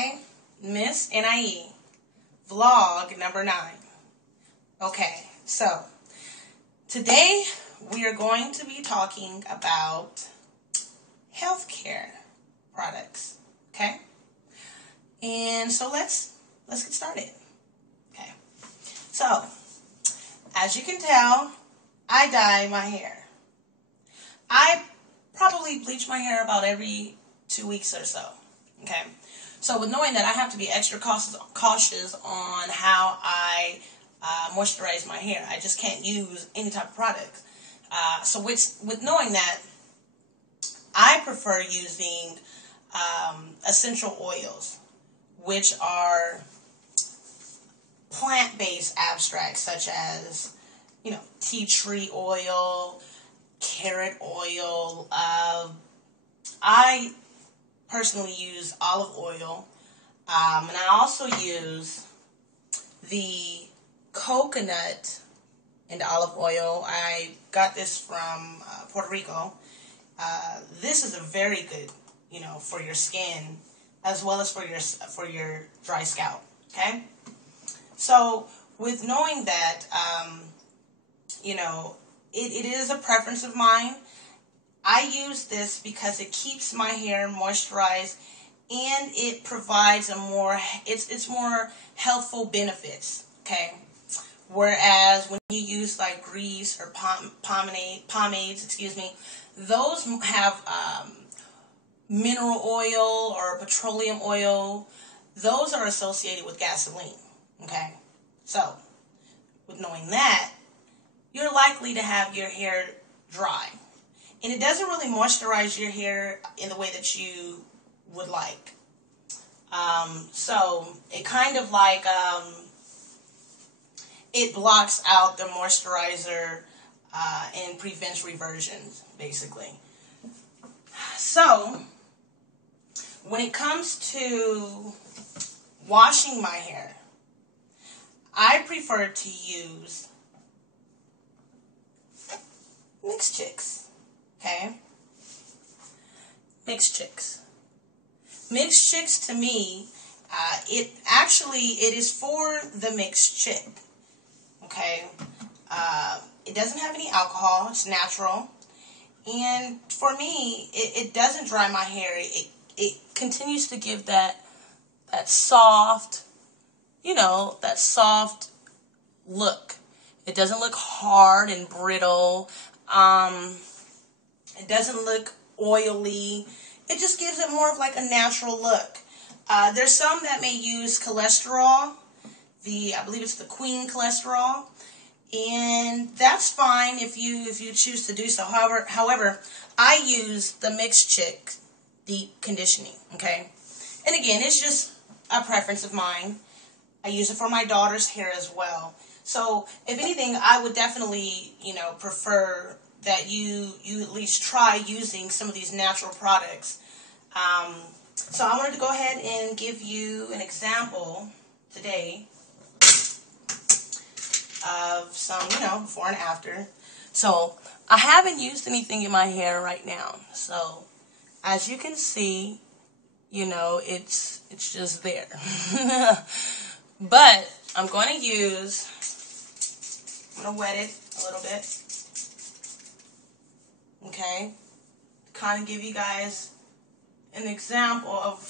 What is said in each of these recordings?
Hi, Miss N.I.E. Vlog number 9. Okay, so today we are going to be talking about healthcare products. Okay, and so let's get started. Okay, so as you can tell, I dye my hair. I probably bleach my hair about every 2 weeks or so. Okay, so with knowing that, I have to be extra cautious on how I moisturize my hair. I just can't use any type of product. So with knowing that, I prefer using essential oils, which are plant-based extracts such as, tea tree oil, carrot oil. I personally use olive oil, and I also use the coconut and olive oil. I got this from Puerto Rico. This is a very good, for your skin as well as for your dry scalp. Okay, so with knowing that, it is a preference of mine. I use this because it keeps my hair moisturized and it provides it's more healthful benefits, okay? Whereas when you use like grease or pomades, those have mineral oil or petroleum oil. Those are associated with gasoline, okay? So with knowing that, you're likely to have your hair dry. And it doesn't really moisturize your hair in the way that you would like. So it kind of like, it blocks out the moisturizer and prevents reversions, basically. So when it comes to washing my hair, I prefer to use Mixed Chicks. Okay, Mixed Chicks. Mixed Chicks, to me, it is for the mixed chick. Okay, it doesn't have any alcohol. It's natural, and for me, it doesn't dry my hair. It continues to give that soft, that soft look. It doesn't look hard and brittle. It doesn't look oily. It just gives it more of like a natural look. There's some that may use cholesterol. I believe it's the Queen cholesterol, and that's fine if you choose to do so. However, I use the Mixed Chick deep conditioning. Okay, and again, it's just a preference of mine. I use it for my daughter's hair as well. So if anything, I would definitely prefer that you at least try using some of these natural products. So I wanted to go ahead and give you an example today of some, before and after. So I haven't used anything in my hair right now. So as you can see, it's just there. But I'm going to wet it a little bit. Okay, kind of give you guys an example of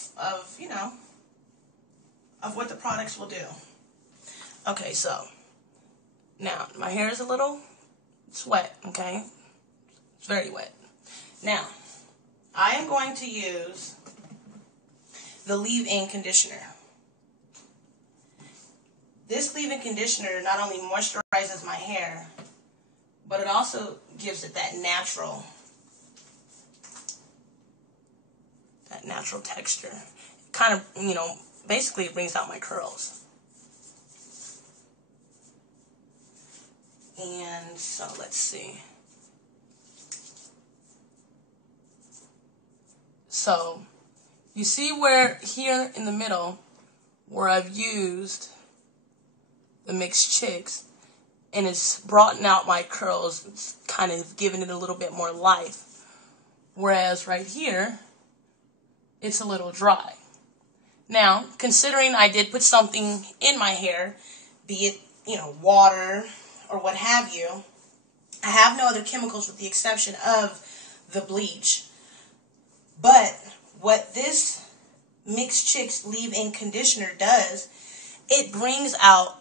what the products will do. Okay, so now my hair is it's wet. Okay, it's very wet. Now I am going to use the leave-in conditioner. This leave-in conditioner not only moisturizes my hair, but it also gives it that natural texture. It kind of, basically it brings out my curls. And so let's see. So you see where here in the middle where I've used the Mixed Chicks, and it's broadened out my curls. It's kind of giving it a little bit more life. Whereas right here, it's a little dry. Now, considering I did put something in my hair, be it, water or what have you, I have no other chemicals with the exception of the bleach. But what this Mixed Chicks leave-in conditioner does, it brings out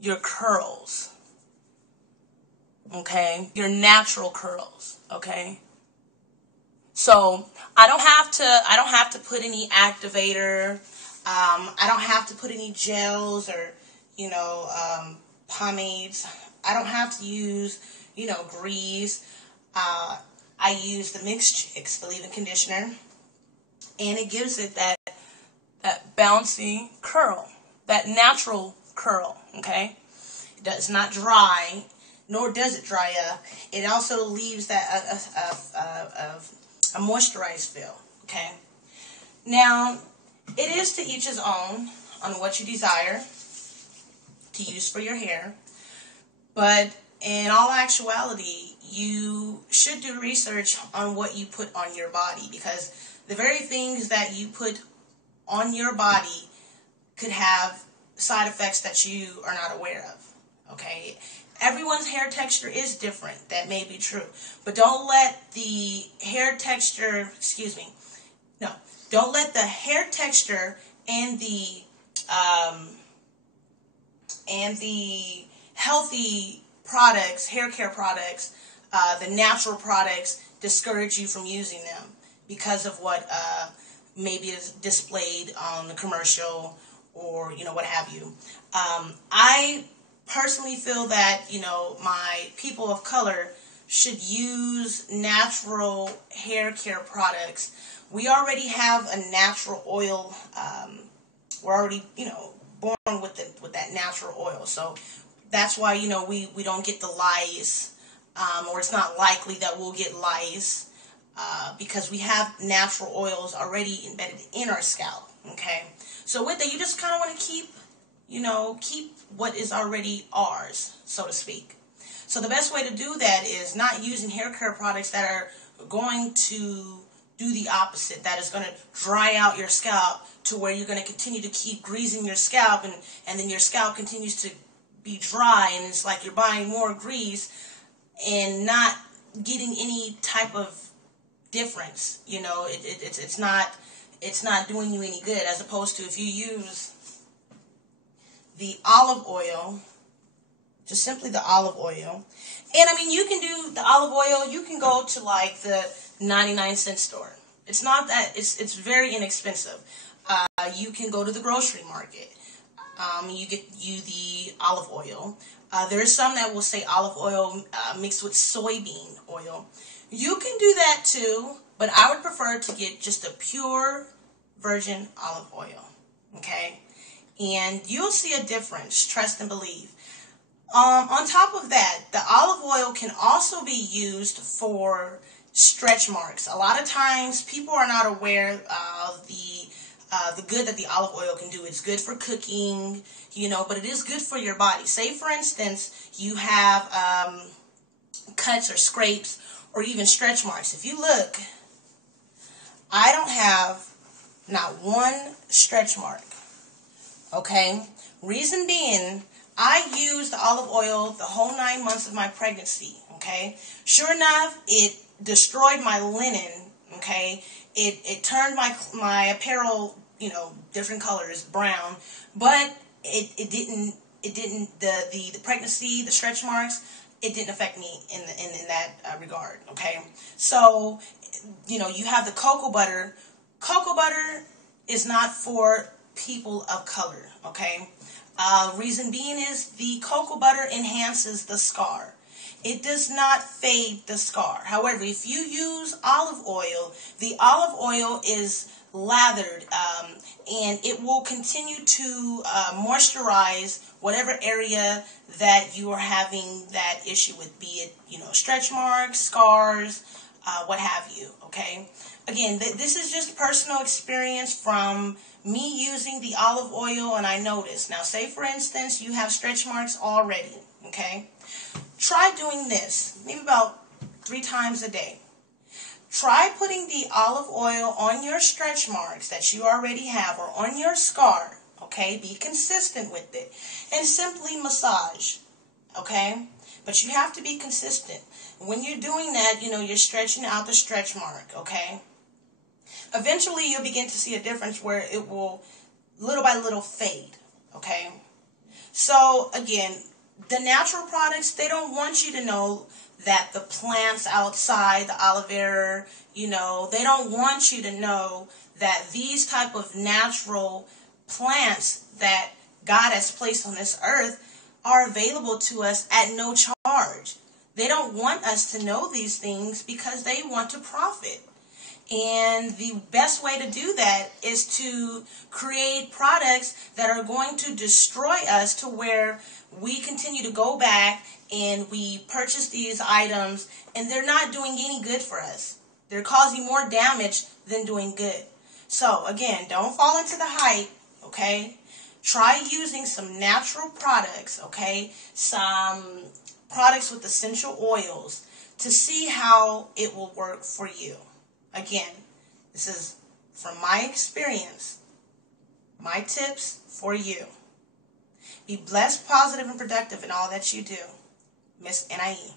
your curls. Okay? Your natural curls. Okay? So I don't have to put any activator. I don't have to put any gels or, pomades. I don't have to use, grease. I use the Mixed Chicks, the leave-in conditioner, and it gives it that bouncy curl, that natural curl. Okay, it does not dry, nor does it dry up. It also leaves that a moisturized feel. Okay, now it is to each his own on what you desire to use for your hair, but in all actuality, you should do research on what you put on your body, because the very things that you put on your body could have side effects that you are not aware of. Okay? Everyone's hair texture is different. That may be true. But don't let the hair texture, don't let the hair texture and the healthy products, hair care products, the natural products, discourage you from using them because of what maybe is displayed on the commercial or, what have you. I personally feel that, my people of color should use natural hair care products. We already have a natural oil. We're already, born with that natural oil. So that's why, we don't get the lice, or it's not likely that we'll get lice, because we have natural oils already embedded in our scalp. Okay, so with that, you just kind of want to keep what is already ours, so to speak. So the best way to do that is not using hair care products that are going to do the opposite, that is going to dry out your scalp to where you're going to continue to keep greasing your scalp, and then your scalp continues to be dry, and it's like you're buying more grease and not getting any type of difference. It's not doing you any good, as opposed to if you use the olive oil, just simply the olive oil. And you can do the olive oil, you can go to like the 99-cent store. It's not that, it's very inexpensive. You can go to the grocery market. You get the olive oil. There is some that will say olive oil mixed with soybean oil. You can do that too, but I would prefer to get just a pure virgin olive oil. Okay? And you'll see a difference, trust and believe. On top of that, the olive oil can also be used for stretch marks. A lot of times people are not aware of the good that the olive oil can do. It's good for cooking, but it is good for your body. Say, for instance, you have cuts or scrapes or even stretch marks. If you look, I don't have not one stretch mark. Okay? Reason being, I used the olive oil the whole 9 months of my pregnancy. Okay? Sure enough, it destroyed my linen. Okay? It turned my apparel, different colors, brown, but it didn't the pregnancy, the stretch marks, it didn't affect me in that regard. Okay, so you have the cocoa butter. Cocoa butter is not for people of color. Okay, reason being is the cocoa butter enhances the scar. It does not fade the scar. However, if you use olive oil, the olive oil is lathered, and it will continue to moisturize whatever area that you are having that issue with, be it, stretch marks, scars, what have you, okay? Again, this is just personal experience from me using the olive oil, and I noticed. Now, say, for instance, you have stretch marks already, okay? Try doing this, maybe about 3 times a day. Try putting the olive oil on your stretch marks that you already have or on your scar, okay? Be consistent with it and simply massage, okay? But you have to be consistent. When you're doing that, you're stretching out the stretch mark, okay? Eventually, you'll begin to see a difference where it will, little by little, fade, okay? So, again, the natural products, they don't want you to know that the plants outside, the aloe vera, they don't want you to know that these type of natural plants that God has placed on this earth are available to us at no charge. They don't want us to know these things because they want to profit. And the best way to do that is to create products that are going to destroy us to where we continue to go back and we purchase these items and they're not doing any good for us. They're causing more damage than doing good. So again, don't fall into the hype, okay? Try using some natural products, okay? Some products with essential oils to see how it will work for you. Again, this is from my experience, my tips for you. Be blessed, positive, and productive in all that you do. Miss N.I.E.